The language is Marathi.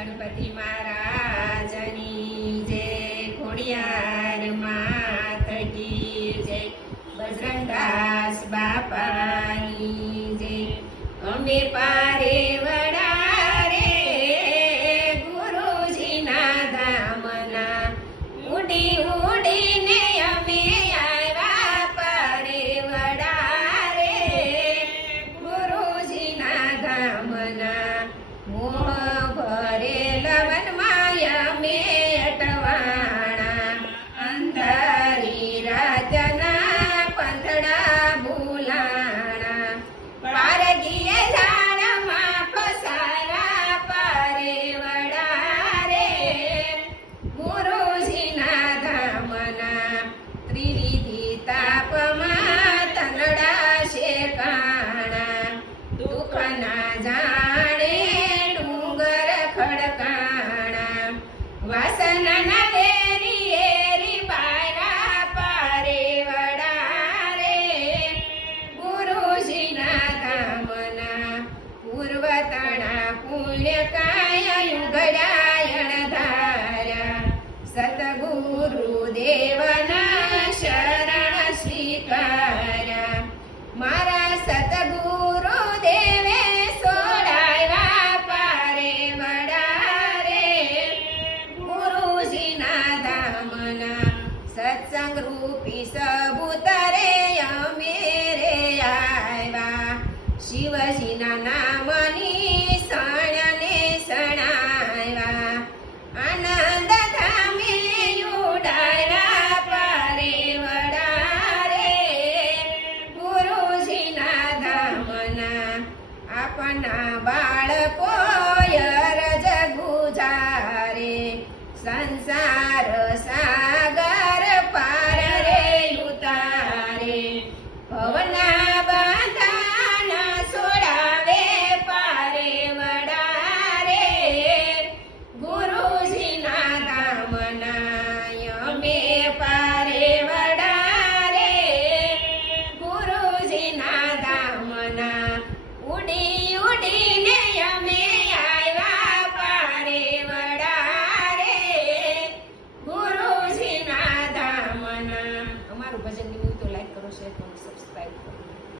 ગણપતિ મહારાજની જય ખોડિયાર માત કી જય બજરંગદાસ બાપાની જય. અમે પારે पुण्यकाय युगडायण धारा सतगुरुदेवना शरण स्वीकारा मारा सतगुरु देवे सोडायला पारे वडारे। गुरुजीना दामना सत्संग रूपी सबुतरे या मेरे आयवा शिवजीना aku ah, anak. મારું ભજન નિમિત્ત તો લાઈક કરો શેર કરો સબસ્ક્રાઈબ કરો.